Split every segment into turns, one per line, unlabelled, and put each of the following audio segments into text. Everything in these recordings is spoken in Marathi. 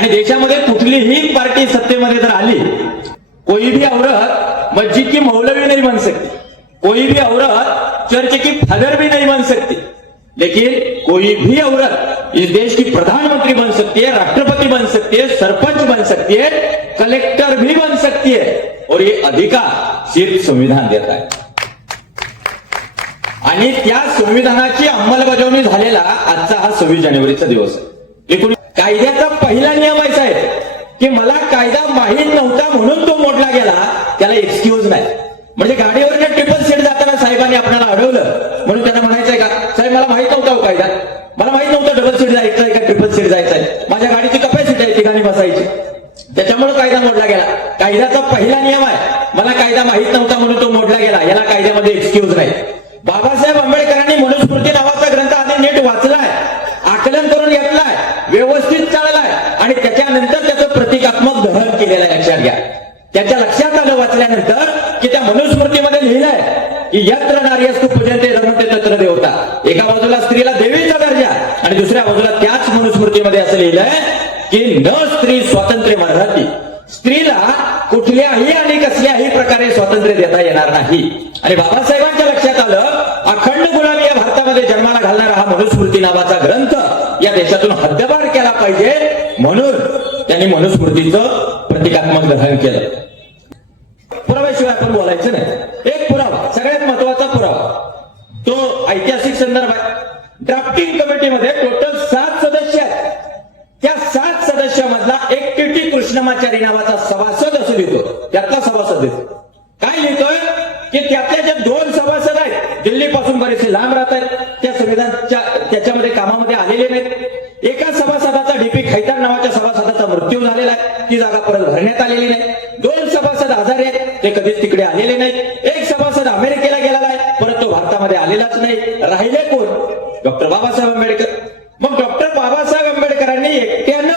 आणि देशामध्ये कुठलीही पार्टी सत्तेमध्ये जर आली कोई भी औरत मस्जिद की मौलवी नहीं बन सकती. कोई भी औरत चर्च की फादर भी नहीं बन सकती. लेकिन कोई भी औरत इस देश की प्रधानमंत्री बन सकती है राष्ट्रपति बन सकती है सरपंच बन सकती है कलेक्टर भी बन सकती है और ये अधिकार सिर्फ संविधान देता है. आणि त्या संविधानाची अंमलबजावणी झालेला आजचा हा सव्वीस जानेवारीचा दिवस आहे. एकूण कायद्याचा पहिला नियम आहे साहेब की मला कायदा माहीत नव्हता म्हणून तो मोडला गेला त्याला एक्सक्यूज नाही. म्हणजे गाडी ट्रिपल सीट जाताना साहेबांनी आपल्याला अडवलं म्हणून त्यांना म्हणायचंय का साहेब मला माहीत नव्हता हो कायदा मला माहीत नव्हतं डबल सीट जायचं आहे का ट्रिपल सीट जायचं आहे माझ्या गाडीची कपॅसिटी आहे ठिकाणी बसायची त्याच्यामुळे कायदा मोडला गेला कायद्याचा पहिला नियम आहे मला कायदा माहीत नव्हता म्हणून तो मोडला गेला याला कायद्यामध्ये एक्सक्यूज नाही बाबासाहेब आंबेडकरांनी मनुस्मृती नावाचा ग्रंथ आधी नीट वाचलाय आकलन करून घेतलाय व्यवस्थित चाललाय आणि त्याच्यानंतर त्याचं प्रतिकात्मक दहन केलेलं आहे लक्षात घ्या त्याच्या लक्षात आलं वाचल्यानंतर की त्या मनुस्मृतीमध्ये लिहिलंय की यत्र नार्यस्तु पूजनते रमते तत्र देवता एका बाजूला स्त्रीला देवीचा दर्जा आणि दुसऱ्या बाजूला त्याच मनुस्मृतीमध्ये आहे की न स्त्री स्वातंत्र्य मराठी. स्त्रीला कुठल्याही आणि कसल्याही प्रकारे स्वातंत्र्य देता येणार नाही. आणि बाबासाहेबांच्या लक्षात आलं अखंड गुलामी या भारतामध्ये जन्माला घालणारा हा मनुस्मृती नावाचा ग्रंथ या देशातून हद्दपार केला पाहिजे म्हणून त्यांनी मनुस्मृतीचं प्रतिकात्मक दहन केलं. पुराव्याशिवाय आपण बोलायचं नाही. एक पुरावा सगळ्यात महत्त्वाचा पुरावा. तो ऐतिहासिक संदर्भात ड्राफ्टिंग कमिटीमध्ये टोटल त्या सात सदस्यामधला एक टीटी कृष्णमाचारी नावाचा सभासद असं लिहितो. त्यातला सभासद लिहितो काय लिहितोय? की त्यातल्या ज्या दोन सभासद आहेत दिल्लीपासून बरेचसे लांब राहत आहेत त्या संविधानच्या त्याच्यामध्ये कामामध्ये आलेले नाहीत. एका सभासदाचा डीपी खैतान नावाच्या सभासदाचा मृत्यू झालेला आहे. ती जागा परत भरण्यात आलेली नाही. दोन सभासद आजारी आहेत ते कधीच तिकडे आलेले नाहीत. एक सभासद अमेरिकेला गेलेला आहे परत तो भारतामध्ये आलेलाच नाही. राहिले कोण? डॉक्टर बाबासाहेब आंबेडकर मग डॉक्टर बाबासाहेब आंबेडकरांनी एकट्यानं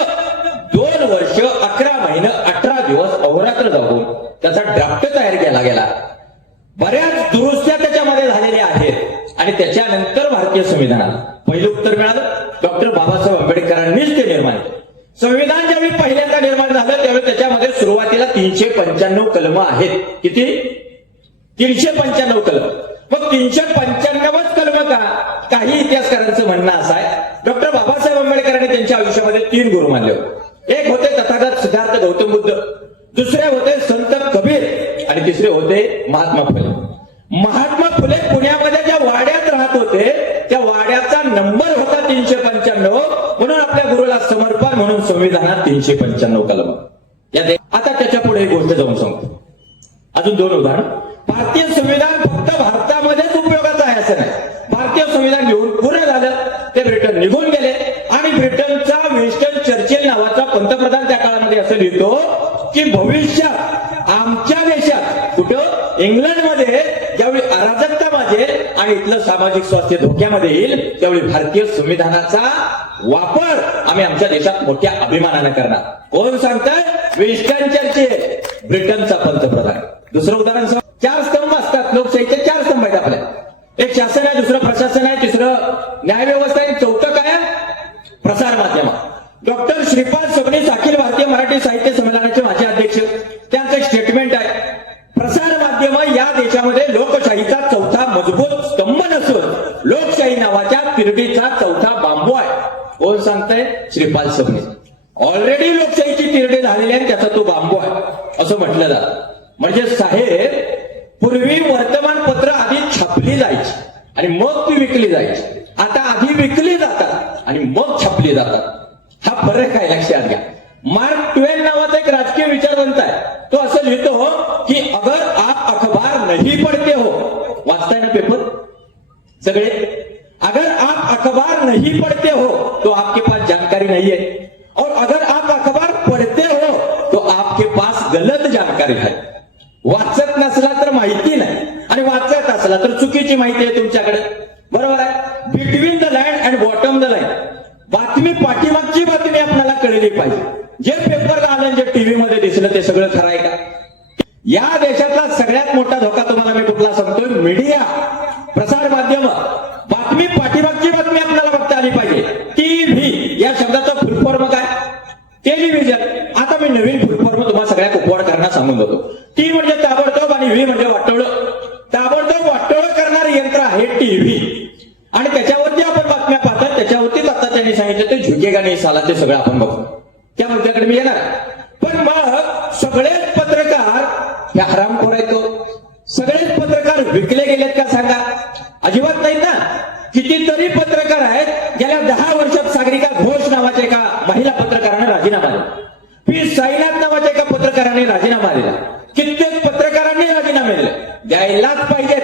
दोन वर्ष अकरा महिने अठरा दिवस अहोरात्र जाऊन त्याचा ड्राफ्ट तयार केला गेला बऱ्याच दुरुस्त्या त्याच्यामध्ये झालेल्या आहेत आणि त्याच्यानंतर भारतीय संविधानात पहिलं उत्तर मिळालं डॉक्टर बाबासाहेब आंबेडकरांनीच ते निर्माण केलं संविधान ज्यावेळी पहिल्यांदा निर्माण झालं त्यावेळी त्याच्यामध्ये सुरुवातीला तीनशे पंच्याण्णव कलम आहेत. किती? तीनशे पंच्याण्णव कलम. मग तीनशे पंच्याण्णवच कलम का? काही इतिहासकारांचं म्हणणं असं आहे. डॉक्टर बाबासाहेब आंबेडकरांनी त्यांच्या आयुष्यामध्ये तीन गुरु मानले होते. एक होते तथागत सिद्धार्थ गौतम बुद्ध. दुसरे होते संत कबीर. आणि तिसरे होते महात्मा फुले. महात्मा फुले पुण्यामध्ये ज्या वाड्यात राहत होते त्या वाड्याचा नंबर होता तीनशे पंच्याण्णव म्हणून आपल्या गुरुला समर्पण म्हणून संविधानात तीनशे पंच्याण्णव कलम. आता त्याच्या पुढे एक गोष्ट जाऊन सांगतो. अजून दोन उदाहरण. भारतीय संविधान फक्त भारतामध्येच उपयोगाचं आहे असं नाही. भारतीय संविधान घेऊन पूर्ण झालं ते ब्रिटन निघून गेले आणि ब्रिटनचा विन्स्टन चर्चिल नावाचा पंतप्रधान त्या काळामध्ये असं लिहितो की भविष्यात आमच्या देशात कुठं इंग्लंडमध्ये ज्यावेळी अराजकता माझे आणि इथलं सामाजिक स्वास्थ्य धोक्यामध्ये येईल त्यावेळी भारतीय संविधानाचा वापर आम्ही आमच्या देशात मोठ्या अभिमानानं करणार. कोण सांगताय? विन्स्टन चर्चिल ब्रिटनचा पंतप्रधान. दुसरं उदाहरण सांग. चार स्तंभ असतात लोकशाहीचे चार स्तंभ आहेत आपल्या एक शासन आहे दुसरं प्रशासन आहे तिसरं न्याय व्यवस्था आहे चौथं काय आहे? प्रसार माध्यम डॉक्टर श्रीपाद सबनीस अखिल भारतीय मराठी साहित्य संमेलनाचे माजी अध्यक्ष त्यांचं एक स्टेटमेंट आहे प्रसार माध्यम या देशामध्ये लोकशाहीचा चौथा मजबूत स्तंभ नसून लोकशाही नावाच्या तिरडीचा चौथा बांबू आहे कोण सांगताय? श्रीपाल सबनीस ऑलरेडी लोकशाहीची तिरडे झालेली आहे त्याचा तो बांबू आहे असं म्हटलं जात. म्हणजे साहेब पूर्वी वर्तमानपत्र आधी छापली जायची आणि मग ती विकली जायची. आता आधी विकली जातात आणि मग छापली जातात. हा फरक आहे लक्षात घ्या. मार्क ट्वेल नावाचा एक राजकीय विचारवंत आहे. तो असं लिहितो हो, की अगर आप अखबार नाही पडते हो वाचताय ना पेपर? सगळे? अगर आप अखबार नाही पडते तो आपके पास जानकारी नहीं है। और अगर आप अखबार पढ़ते हो तो आपके पास गलत जानकारी है। वाचत नसला तर माहिती नाही आणि वाचत असला तर चुकीची माहिती आहे तुमच्याकडे. बरोबर आहे? Between the line and bottom the line बातमी पाठीमागची बातमी आपल्याला कळली पाहिजे. जे पेपरला आलं जे टीव्ही मध्ये दिसलं ते सगळं खरं आहे का? या देशातला सगळ्यात मोठा धोका तुम्हाला मी कुठला सांगतोय मीडिया प्रसार माध्यम बातमी पाठीमागची बातमी आपल्याला बघता आली पाहिजे टीव्ही या शब्दाचा फुल फॉर्म काय टेलिव्हिजन आता मी नवीन फुलफॉर्म तुम्हाला सगळ्या कुपवाडकरांना सांगून देतो टी म्हणजे ताबडतोब आणि व्ही म्हणजे वाटोळं ताबडतोब वाटोळं करणारं यंत्र आहे टीव्ही आणि त्याच्यावरती आपण बातम्या पाहतात त्याच्यावरतीच आता त्यांनी सांगितलं ते झुकेगा नाही साला ते सगळं आपण बघू. त्या मुद्द्याकडे मी येणार. पण मग सगळेच पत्रकार हे हरामखोर आहेत सगळेच पत्रकार विकले गेलेत का सांगा? अजिबात नाही ना. कितीतरी पत्रकार आहेत गेल्या दहा वर्षात सागरिका घोष नावाच्या एका महिला पत्रकाराने राजीनामा दिला. पी साईनाथ नावाच्या एका पत्रकाराने राजीनामा दिला. कित्येक पत्रकारांनी राजीनामे दिले. द्यायलाच पाहिजेत.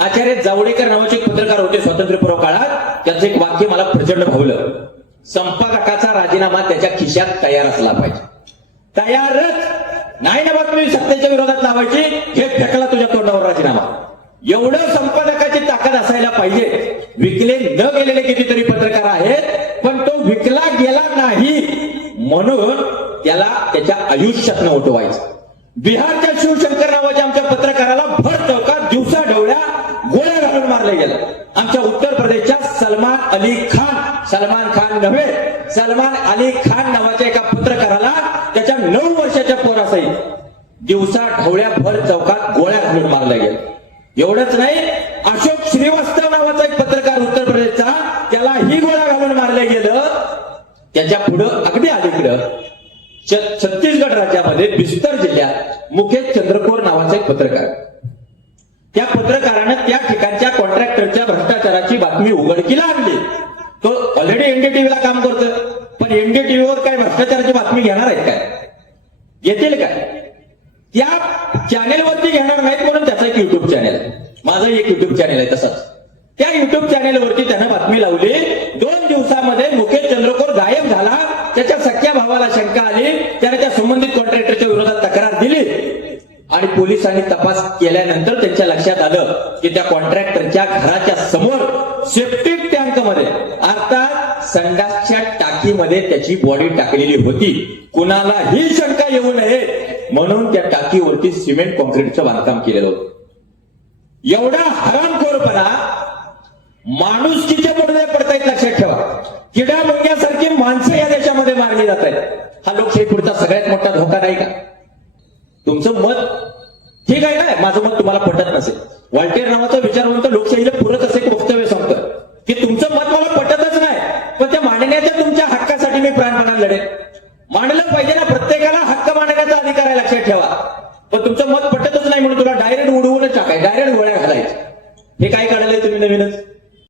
आचार्य जावडेकर नावाचे पत्रकार होते स्वातंत्र्यपूर्व काळात. त्याचं एक वाक्य मला प्रचंड भावलं. संपादकाचा राजीनामा त्याच्या खिशात तयार असला पाहिजे. तयारच नाही ना बातमी सत्तेच्या विरोधात लावायची? हे फेकला तुझ्या तोंडावर राजीनामा. एवढं संपादकाची ताकद असायला पाहिजे. विकले न गेलेले कितीतरी पत्रकार आहेत पण तो विकला गेला नाही म्हणून त्याला त्याच्या आयुष्यातनं उठवायचं. बिहारच्या शिवशंकर नावाच्या आमच्या पत्रकाराला भर चौकात दिवसा ढवळ्या गोळ्या घालून मारले गेलं आमच्या उत्तर प्रदेशच्या सलमान अली खान सलमान खान नव्हे. सलमान अली खान नावाच्या एका पत्रकाराला त्याच्या नऊ वर्षाच्या पोरासहित दिवसा ढवळ्या भर चौकात गोळ्या घालून मारल्या गेलं एवढंच नाही अशोक श्रीवास्तव नावाचा एक पत्रकार उत्तर प्रदेशचा त्याला ही गोळ्या घालून मारलं गेलं. त्याच्या पुढं अगदी अलीकडं छ- छत्तीसगड राज्यामध्ये बिस्तर जिल्ह्यात मुकेश चंद्रकोर नावाचा एक पत्रकार. त्या पत्रकार कॉन्ट्रॅक्टरच्या भ्रष्टाचाराची बातमी उघडकीला आणली. तो ऑलरेडी एनडीटीव्हीला काम करतोय. पण एनडीटीव्हीवर काय भ्रष्टाचाराची बातमी घेणार आहेत काय? येतील काय? त्या चॅनेलवरती घेणार नाहीत म्हणून त्याचा एक युट्यूब चॅनेल आहे. माझं एक युट्यूब चॅनेल आहे तसंच. त्या युट्यूब चॅनेलवरती त्यानं बातमी लावली दोन दिवसामध्ये मुकेश चंद्रकोर गायब झाला त्याच्या सख्या भावाला शंका आली त्याने त्या संबंधित कॉन्ट्रॅक्टरच्या विरोधात तक्रार दिली आणि पोलिसांनी तपास केल्यानंतर त्यांच्या लक्षात आलं की त्या कॉन्ट्रॅक्टरच्या घराच्या समोर सेप्टिक टँकमध्ये अर्थात संडासच्या टाकीमध्ये त्याची बॉडी टाकलेली होती. कुणालाही शंका येऊ नये म्हणून त्या टाकीवरती सिमेंट कॉन्क्रीटचं बांधकाम केलेलं होतं. एवढा हरामखोरपणा माणुसकीच्या पडदे पडतायत लक्षात ठेवा. किड्या मुंग्यासारखी माणसं या देशामध्ये मारली जात आहेत हा लोकशाही पुढचा सगळ्यात मोठा धोका नाही का तुमचं मत ठीक आहे काय माझं मत तुम्हाला पटत नसेल. वाल्टेर नावाचा विचारवंत लोकशाहीला पुरत असे वक्तव्य सांगतं की तुमचं मत मला पटतच नाही पण त्या मांडण्याच्या तुमच्या हक्कासाठी मी प्राणपणाने लढेल मांडलं पाहिजे ना